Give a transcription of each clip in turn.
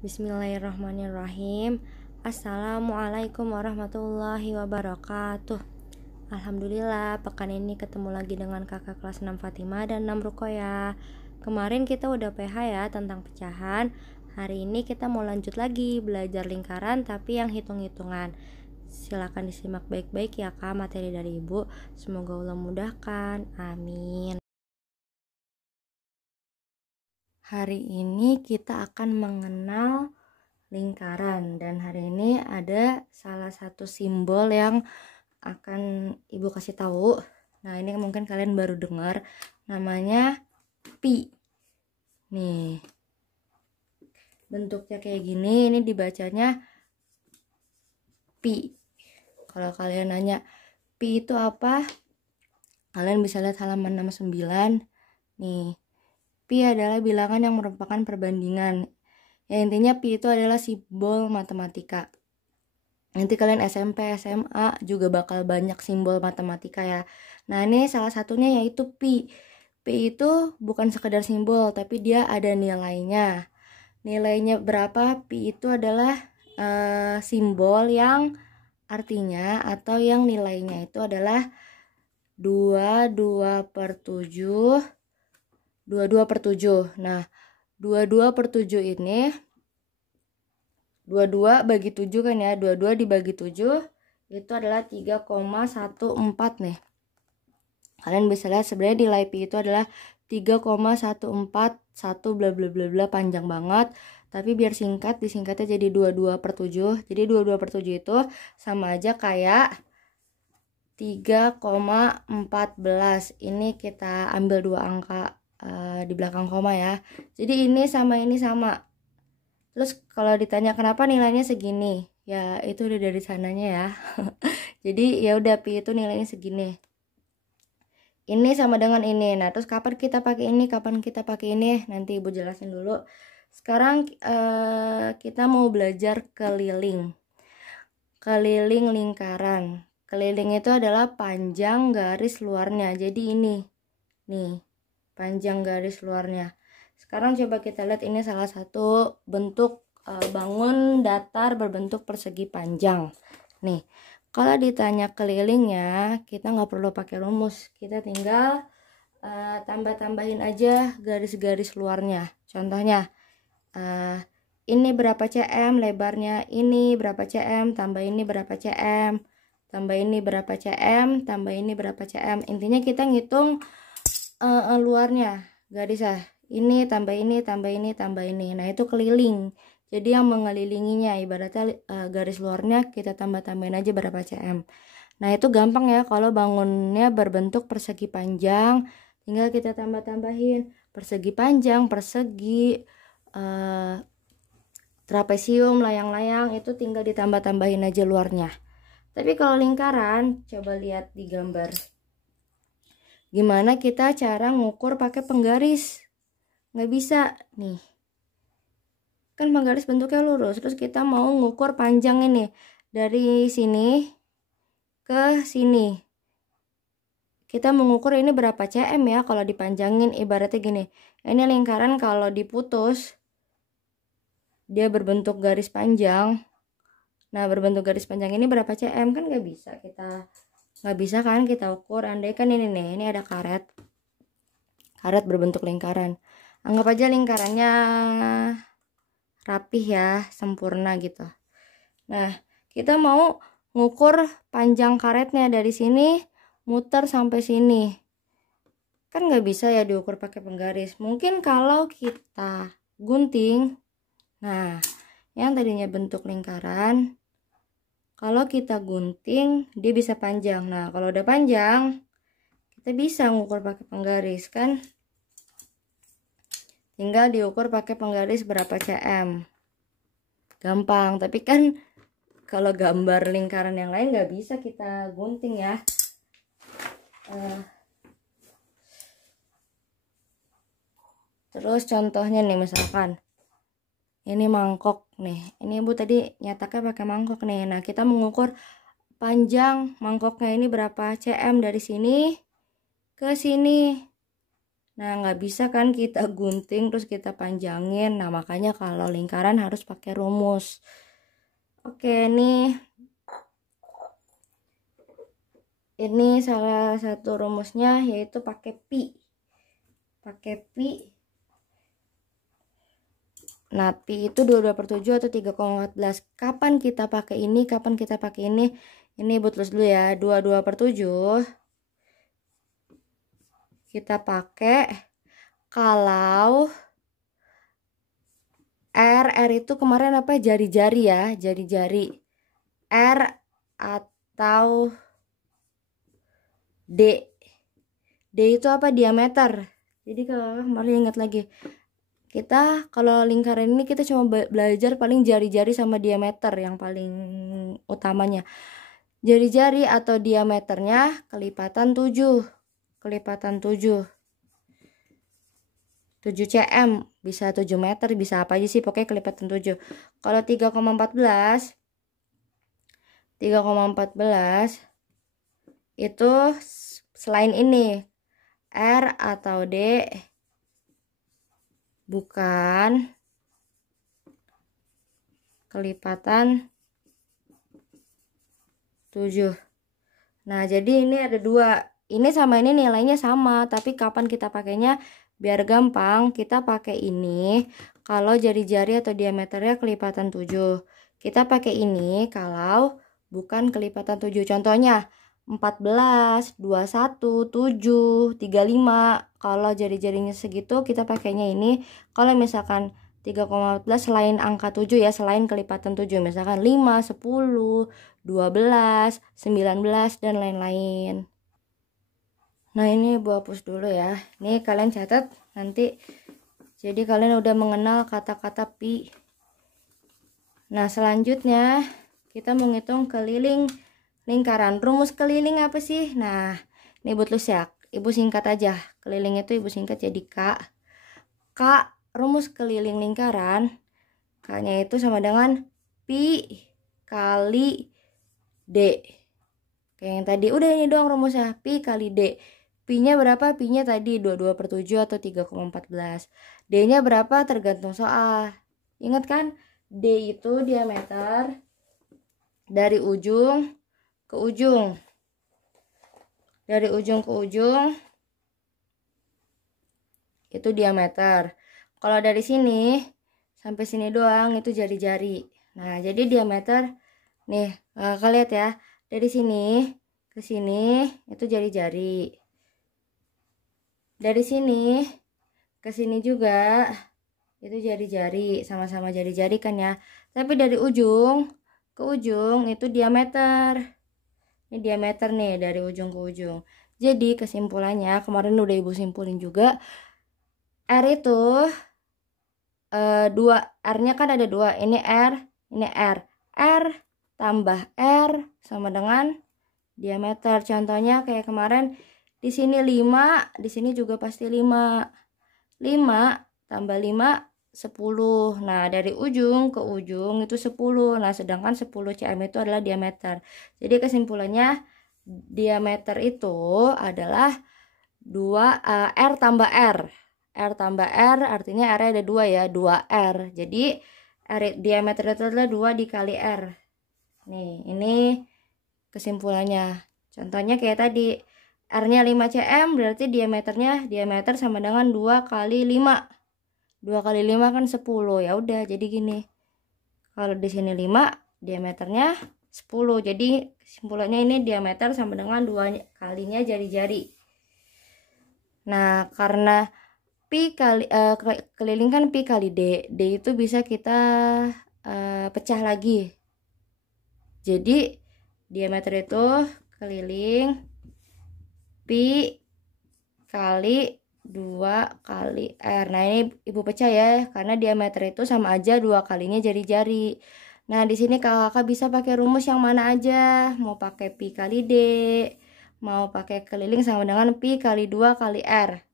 Bismillahirrahmanirrahim. Assalamualaikum warahmatullahi wabarakatuh. Alhamdulillah, pekan ini ketemu lagi dengan kakak kelas 6 Fatima dan 6 Rukoya. Kemarin kita udah PH ya tentang pecahan. Hari ini kita mau lanjut lagi belajar lingkaran tapi yang hitung-hitungan. Silakan disimak baik-baik ya kak materi dari ibu. Semoga Allah mudahkan. Amin. Hari ini kita akan mengenal lingkaran dan hari ini ada salah satu simbol yang akan ibu kasih tahu. Nah, ini mungkin kalian baru dengar, namanya pi. Nih, bentuknya kayak gini, ini dibacanya pi. Kalau kalian nanya pi itu apa, kalian bisa lihat halaman 69. Nih, pi adalah bilangan yang merupakan perbandingan. Ya, intinya pi itu adalah simbol matematika. Nanti kalian SMP, SMA juga bakal banyak simbol matematika ya. Nah, ini salah satunya yaitu pi. Pi itu bukan sekedar simbol, tapi dia ada nilainya. Nilainya berapa? Pi itu adalah simbol yang artinya atau yang nilainya itu adalah 22/7. 22/7. Nah, 22/7 ini 22 bagi 7 kan ya. 22 dibagi 7 itu adalah 3,14 nih. Kalian bisa lihat sebenarnya nilai pi itu adalah 3,141 bla bla bla bla, panjang banget. Tapi biar singkat, disingkatnya jadi 22/7. Jadi 22/7 itu sama aja kayak 3,14. Ini kita ambil dua angka di belakang koma ya. Jadi ini sama. Terus kalau ditanya kenapa nilainya segini, ya itu udah dari sananya ya. Jadi ya udah pi itu nilainya segini. Ini sama dengan ini. Nah, terus kapan kita pakai ini, kapan kita pakai ini, nanti ibu jelasin dulu. Sekarang kita mau belajar keliling. Keliling lingkaran. Keliling itu adalah panjang garis luarnya. Jadi ini. Nih, panjang garis luarnya. Sekarang coba kita lihat, ini salah satu bentuk bangun datar berbentuk persegi panjang. Nih, kalau ditanya kelilingnya, kita nggak perlu pakai rumus. Kita tinggal tambah-tambahin aja garis-garis luarnya. Contohnya, ini berapa cm lebarnya, ini berapa cm, tambah ini berapa cm, tambah ini berapa cm, tambah ini berapa cm. Intinya kita ngitung luarnya garisnya. Ini tambah ini, tambah ini, tambah ini. Nah, itu keliling. Jadi yang mengelilinginya ibaratnya garis luarnya kita tambah-tambahin aja berapa cm. Nah, itu gampang ya kalau bangunnya berbentuk persegi panjang. Tinggal kita tambah-tambahin persegi panjang, persegi, trapesium, layang-layang, itu tinggal ditambah-tambahin aja luarnya. Tapi kalau lingkaran, coba lihat di gambar. Gimana kita cara ngukur pakai penggaris? Nggak bisa nih, kan penggaris bentuknya lurus. Terus kita mau ngukur panjang ini dari sini ke sini. Kita mengukur ini berapa cm ya kalau dipanjangin. Ibaratnya gini, ini lingkaran kalau diputus dia berbentuk garis panjang. Nah, berbentuk garis panjang ini berapa cm? Kan nggak bisa kan kita ukur. Andai kan ini nih, ini ada karet berbentuk lingkaran. Anggap aja lingkarannya rapih ya, sempurna gitu. Nah, kita mau ngukur panjang karetnya dari sini muter sampai sini. Kan nggak bisa ya diukur pakai penggaris. Mungkin kalau kita gunting, nah, yang tadinya bentuk lingkaran, kalau kita gunting dia bisa panjang. Nah, kalau udah panjang kita bisa ngukur pakai penggaris kan. Tinggal diukur pakai penggaris berapa cm. Gampang, tapi kan kalau gambar lingkaran yang lain nggak bisa kita gunting ya. Terus contohnya nih, misalkan ini mangkok nih. Ini ibu tadi nyataknya pakai mangkok nih. Nah, kita mengukur panjang mangkoknya ini berapa cm dari sini ke sini. Nah, nggak bisa kan kita gunting terus kita panjangin. Nah, makanya kalau lingkaran harus pakai rumus. Oke, ini salah satu rumusnya yaitu pakai pi. Pakai pi. Nah, pi itu 22/7 atau 3,14. Kapan kita pakai ini? Kapan kita pakai ini? Ini Ibu tulis dulu ya. 22/7 kita pakai kalau R itu kemarin apa? Jari-jari ya, jari-jari. R atau D. D itu apa? Diameter. Jadi kalau kemarin ingat lagi. Kita kalau lingkaran ini kita cuma belajar paling jari-jari sama diameter yang paling utamanya. Jari-jari atau diameternya kelipatan 7. Kelipatan 7. 7 cm, bisa 7 meter, bisa apa aja sih, pokoknya kelipatan 7. Kalau 3,14 itu selain ini R atau D bukan kelipatan 7. Nah, jadi ini ada dua. Ini sama ini nilainya sama, tapi kapan kita pakainya? Biar gampang, kita pakai ini kalau jari-jari atau diameternya kelipatan 7. Kita pakai ini kalau bukan kelipatan 7. Contohnya 14, 21, 7, 35. Kalau jari-jarinya segitu kita pakainya ini. Kalau misalkan 3,14 selain angka 7 ya, selain kelipatan 7, misalkan 5, 10, 12, 19 dan lain-lain. Nah, ini Bu hapus dulu ya. Ini kalian catat nanti. Jadi kalian udah mengenal kata-kata pi. Nah, selanjutnya kita menghitung keliling lingkaran. Rumus keliling apa sih? Nah, ini Ibu tulis ya. Ibu singkat aja. Keliling itu Ibu singkat jadi K. K, rumus keliling lingkaran. K-nya itu sama dengan pi kali D. Kayak yang tadi. Udah ini doang rumusnya. Pi kali D. Pi-nya berapa? Pi-nya tadi 22/7 atau 3,14. D-nya berapa? Tergantung soal. Ingat kan? D itu diameter dari ujung ke ujung. Dari ujung ke ujung itu diameter. Kalau dari sini sampai sini doang itu jari-jari. Nah, jadi diameter nih, kalian lihat ya. Dari sini ke sini itu jari-jari. Dari sini ke sini juga itu jari-jari, sama-sama jari-jari kan ya. Tapi dari ujung ke ujung itu diameter. Ini diameter nih dari ujung ke ujung. Jadi kesimpulannya kemarin udah Ibu simpulin juga. R itu 2, R-nya kan ada 2. Ini R, ini R. R tambah R sama dengan diameter. Contohnya kayak kemarin di sini 5, di sini juga pasti 5. 5 tambah 5 10. Nah, dari ujung ke ujung itu 10. Nah, sedangkan 10 cm itu adalah diameter. Jadi kesimpulannya diameter itu adalah 2 R tambah R. R tambah R artinya R ada 2 ya, 2R. Jadi diameter itu adalah 2 dikali R. Nih, ini kesimpulannya. Contohnya kayak tadi. R-nya 5 cm berarti diameter sama dengan 2 kali 5. 2 kali 5 kan 10. Ya udah, jadi gini. Kalau di sini 5, diameternya 10. Jadi kesimpulannya ini diameter sama dengan 2 kalinya jari-jari. Nah, karena pi kali keliling kan pi kali D. D itu bisa kita pecah lagi. Jadi diameter itu keliling pi kali 2 kali R. Nah, ini Ibu pecah ya, karena diameter itu sama aja 2 kalinya jari-jari. Nah, di sini kakak bisa pakai rumus yang mana aja. Mau pakai pi kali D, mau pakai keliling sama dengan pi kali 2 kali R.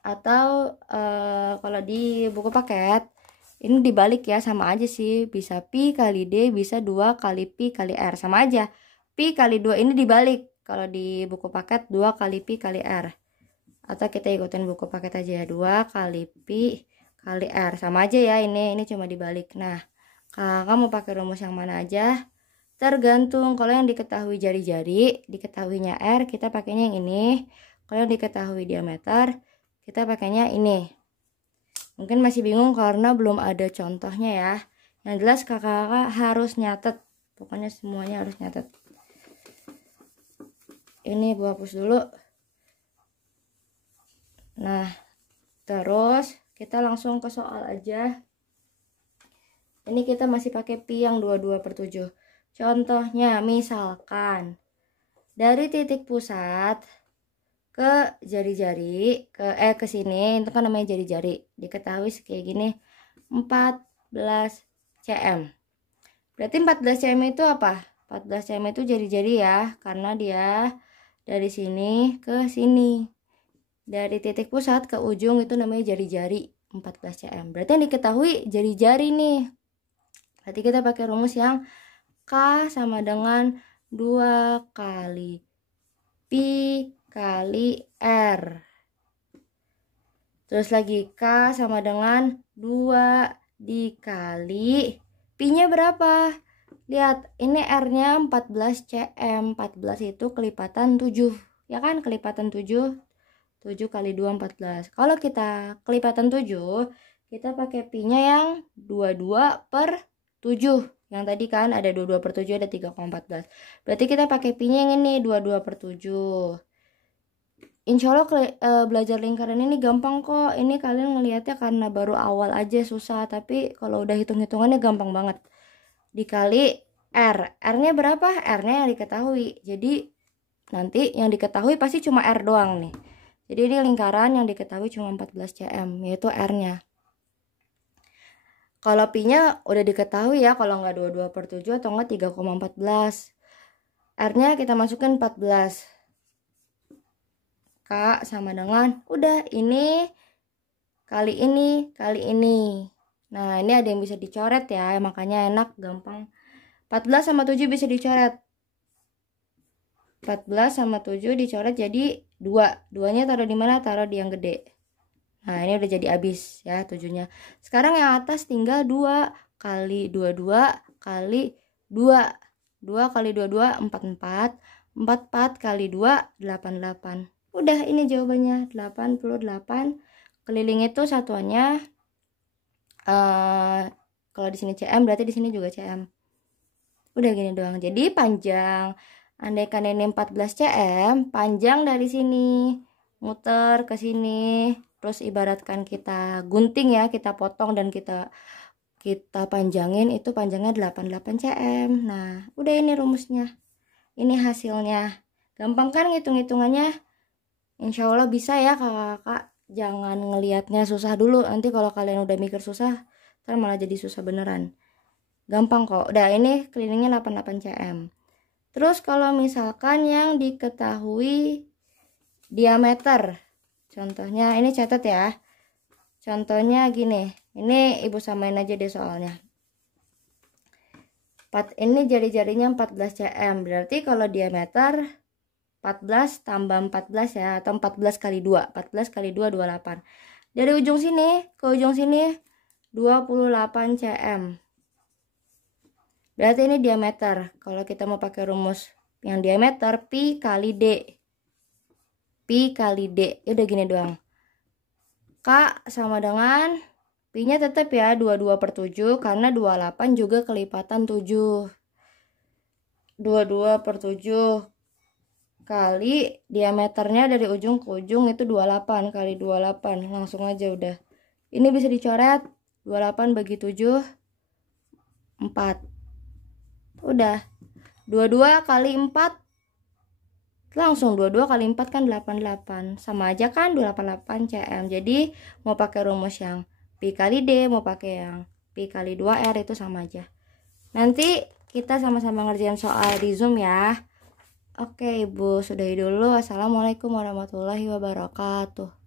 Atau kalau di buku paket ini dibalik ya, sama aja sih. Bisa pi kali D, bisa 2 kali pi kali R, sama aja. Pi kali 2 ini dibalik. kalau di buku paket 2 kali pi kali r, atau kita ikutin buku paket aja ya, 2 kali pi kali r, sama aja ya, ini cuma dibalik. Nah, kakak mau pakai rumus yang mana aja tergantung. Kalau yang diketahui jari-jari, diketahuinya r, kita pakainya yang ini. Kalau yang diketahui diameter, kita pakainya ini. Mungkin masih bingung karena belum ada contohnya ya. Yang jelas kakak harus nyatet, pokoknya semuanya harus nyatet. Ini gua hapus dulu. Nah, terus kita langsung ke soal aja. Ini kita masih pakai pi yang 22/7. Contohnya misalkan dari titik pusat ke jari-jari ke sini, itu kan namanya jari-jari, diketahui kayak gini 14 cm. Berarti 14 cm itu apa? 14 cm itu jari-jari ya, karena dia dari sini ke sini, dari titik pusat ke ujung itu namanya jari-jari 14 cm. Berarti yang diketahui jari-jari nih. Berarti kita pakai rumus yang K sama dengan 2 kali pi kali r. Terus lagi K sama dengan 2 dikali pi-nya berapa? Lihat, ini R-nya 14 cm. 14 itu kelipatan 7. Ya kan, kelipatan 7. 7 kali 2 14. Kalau kita kelipatan 7, kita pakai pi-nya yang 22/7. Yang tadi kan ada 22/7, ada 3,14. Berarti kita pakai pi-nya yang ini 22/7. Insya Allah belajar lingkaran ini gampang kok. Ini kalian ngelihatnya karena baru awal aja susah, tapi kalau udah hitung-hitungannya gampang banget. Dikali R. R-nya berapa? R-nya yang diketahui. Jadi nanti yang diketahui pasti cuma R doang nih. Jadi ini lingkaran yang diketahui cuma 14 cm, yaitu R-nya. Kalau pi-nya udah diketahui ya, kalau nggak 22/7 atau nggak 3,14. R-nya kita masukkan 14. K sama dengan, udah ini kali ini kali ini. Nah, ini ada yang bisa dicoret ya, makanya enak, gampang. 14 sama 7 bisa dicoret. 14 sama 7 dicoret jadi 2. 2-nya taruh di mana? Taruh di yang gede. Nah, ini udah jadi habis ya 7-nya. Sekarang yang atas tinggal 2 kali 22 kali 2. 2 kali 22 44. 44 kali 2 88. Udah, ini jawabannya 88. Keliling itu satuannya kalau di sini cm, berarti di sini juga cm. Udah gini doang. Jadi panjang, andaikan ini 14 cm, panjang dari sini muter ke sini, terus ibaratkan kita gunting ya, kita potong dan kita panjangin, itu panjangnya 88 cm. Nah, udah, ini rumusnya. Ini hasilnya. Gampang kan ngitung-hitungannya? Insya Allah bisa ya kakak-kakak. Jangan ngelihatnya susah dulu. Nanti kalau kalian udah mikir susah, ntar malah jadi susah beneran. Gampang kok. Udah, ini kelilingnya 88 cm. Terus kalau misalkan yang diketahui diameter, contohnya ini catat ya. Contohnya gini. Ini ibu samain aja deh soalnya. Ini jari-jarinya 14 cm. Berarti kalau diameter 14 tambah 14 ya, atau 14 kali 2. 14 kali 2 28. Dari ujung sini ke ujung sini 28 cm. Berarti ini diameter. Kalau kita mau pakai rumus yang diameter, pi kali d. Pi kali d. Ya udah gini doang. K sama dengan pi-nya tetap ya 22/7 karena 28 juga kelipatan 7. 22/7 kali diameternya dari ujung ke ujung itu 28 kali 28. Langsung aja udah. Ini bisa dicoret. 28 bagi 7 4. Udah. 22 kali 4 langsung 22 kali 4 kan 88. Sama aja kan 288 cm. Jadi mau pakai rumus yang pi kali d, mau pakai yang pi kali 2r, itu sama aja. Nanti kita sama-sama ngerjain soal di Zoom ya. Oke Ibu, sudahi dulu. Wassalamualaikum warahmatullahi wabarakatuh.